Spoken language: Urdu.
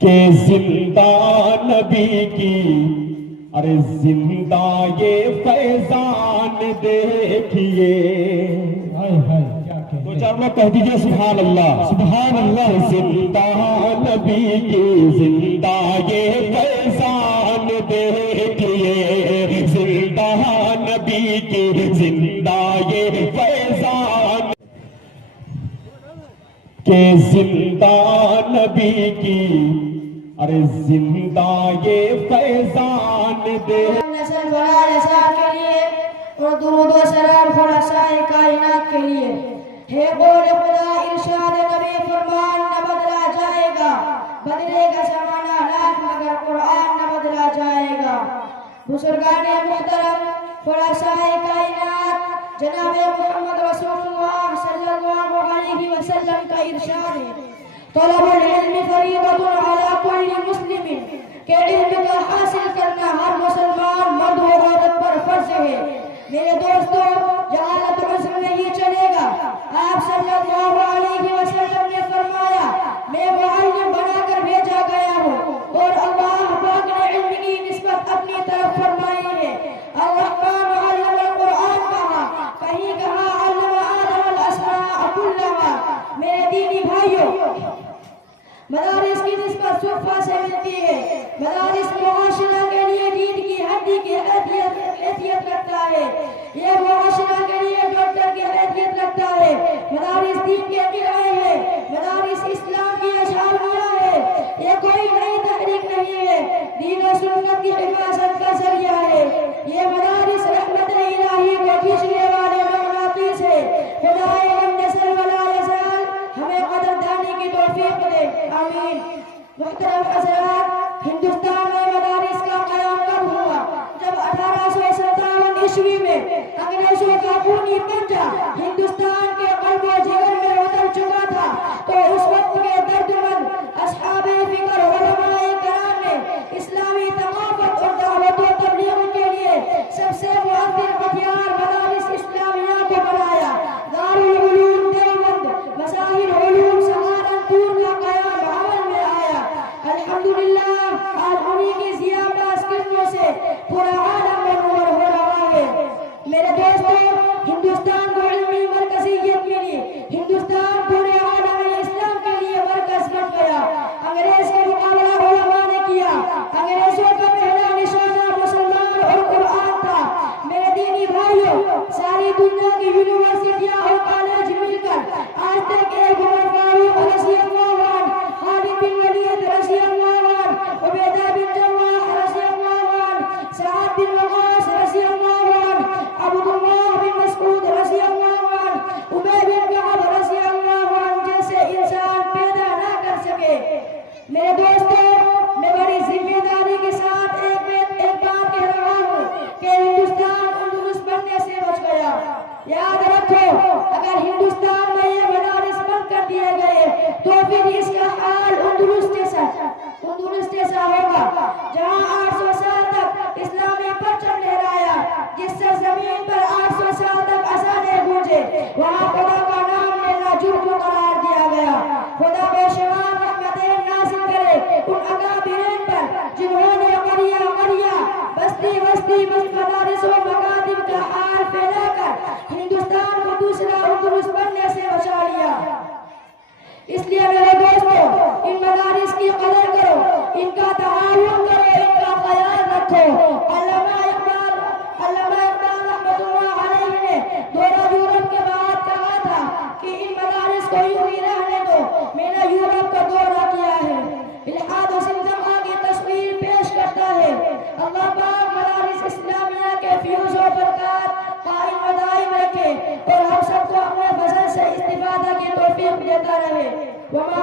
کہ زندہ نبی کی، ارے زندہ یہ فیضان دیکھیے. دو چار لوگ کہہ دیجئے سبحان اللہ. سبحان اللہ. زندہ نبی کی زندہ یہ فیضان دیکھیے، زندہ نبی کی زندہ یہ فیضان، کہ زندہ نبی کی، ارے زندہ یہ فیضان دے. نسل برا کے لیے اور درود و سلام خلاصۂ کائنات کے لیے. ہے قول خدا، ارشاد نبی، فرمان نہ بدلا جائے گا، بدلے گا زمانہ لاکھ مگر قرآن نہ بدلا جائے گا. بزرگان محترم، خلاصۂ کائنات جناب محمد رسول اللہ صلی اللہ علیہ وسلم کا ارشاد ہے، طلب العلم فریضۃ علی کل مسلم، کہ علم کا حاصل کرنا ہر مسلمان مرد و عورت پر فرض ہے. میرے دوستو، جہالت عذر نہیں چلے گا. آپ صلی اللہ علیہ وسلم نے فرمایا، میں معلم بنا کر بھیجا گیا ہوں، اور اللہ پاک نے علم کی نسبت اپنی طرف فرمائی ہے. الرحمن علم القرآن کہا، کہیں کہا علم آدم الاسماء کلها. میرے دینی بھائیوں، مدارس کی نسبت صحفہ سے ملتی ہے. مدارس معاشرہ کے لیے دین کی ہڈی کی حیثیت رکھتا ہے، یہ معاشرہ کے لیے ڈاکٹر کی حیثیت رکھتا ہے. مدارس دین کے قلعے ہیں، مدارس اسلام کی اشعاریہ ہے. یہ کوئی نئی تحریک نہیں ہے، دین و سنت کی حفاظت کا ذریعہ ہے. یہ مدارس رحمت الہی کو کھینچنے والے مغناطیس ہے. خدائے لم یزل ولا یزال ہمیں قدردانی کی توفیق دے، آمین. محترم حضرات، ہندوستان میں مدارس کا قیام کب ہوا؟ جب 1857 عیسوی میں انگریزوں کا خونی پنجہ ہندوستان کے قلب و جگر میں اتر چکا تھا، تو اس وقت کے دردمند اصحاب فکر علماء کرام نے اسلامی ثقافت اور دعوت و تبلیغ کے لیے سب سے مؤثر ہتھیار مدارس اسلامیہ کو بنایا. دارالعلوم دیوبند، مظاہر علوم سہارنپور کا قیام عمل میں آیا. الحمدللہ آج انہی کی ضیاء کرنوں سے پورا عالم منور ہو رہا ہے. میرے دوستو، ہندوستان کو علمی مرکزیت ملی، ہندوستان پورے عالم اسلام کے لیے مرکز بن گیا. انگریز کا مقابلہ علماء نے کیا. انگریزوں کا پہلا نشانہ مسلمان اور قرآن تھا. میرے دینی بھائیوں، ساری دنیا کی یونیورسٹیاں اور کالج مل کر آج تک ایک عمر فاروق رضی اللہ عنہ، خالد بن ولید رضی اللہ عنہ، عبیدہ بن جراح رضی اللہ عنہ، سعد بن وقاص رضی اللہ عنہ، عبداللہ بن مسعود رضی اللہ عنہ، ابی بن کعب رضی اللہ عنہ جیسے انسان پیدا نہ کر سکے. میرے دوستو، میں بڑی ذمہ داری کے ساتھ ایک بات کہہ رہا ہوں کہ ہندوستان اندلس بننے سے بچ گیا. یاد رکھو، اگر ہندوستان میں یہ مدارس بند کر دیے گئے تو پھر اس کا حال اندلس جیسا ہوگا، جہاں 800 سال تک اسلامی پرچم لہرایا، جس سرزمین پر 800 سال تک اذانیں گونجے، وہاں خدا کا نام لینا جرم قرار دیا گیا. خدا بے شمار رحمتیں نازل کرے ان اکابرین پر جنہوں نے قریہ قریہ، بستی بستی مدارس و مکاتب کا حال پھیلا کر ہندوستان کو دوسرا اندلس بننے سے بچا لیا. اس لیے میرے دوستو، ان مدارس کی قدر کرو، ان کا تعاون کرو، ان کا خیال رکھو. علامہ اقبال رحمۃ اللہ علیہ نے دورہ یورپ کے بعد کہا تھا کہ ان مدارس کو یوں ہی رہنے دو. میں نے یورپ کا دورہ کیا ہے، الحاد و زندگی کی تصویر پیش کرتا ہے. اللہ پاک مدارس اسلامیہ کے فیوز و برکات قائم و دائم رکھے اور ہم سب کو اپنے فضل سے استفادہ کی توفیق دیتا رہے. وما